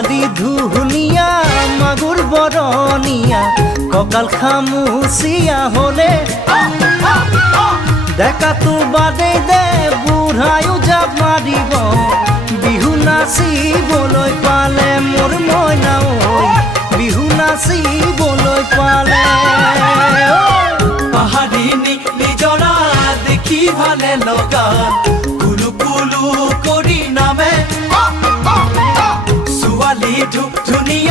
ছোৱালী ধুনীয়া মাগুৰ বৰণীয়া কঁকাল খামুচিয়া হ'লে ডেকাটো বাদেই দে বুঢ়ায়ো জাপ মাৰিব বিহু নাচিবলৈ পালে মোৰ মইনা ঐ বিহু নাচিবলৈ পালে পাহাৰিনী নিজৰা দেখি ভালে লগা কুলু কুলু কৰি নামে ছোৱালী ধুনীয়া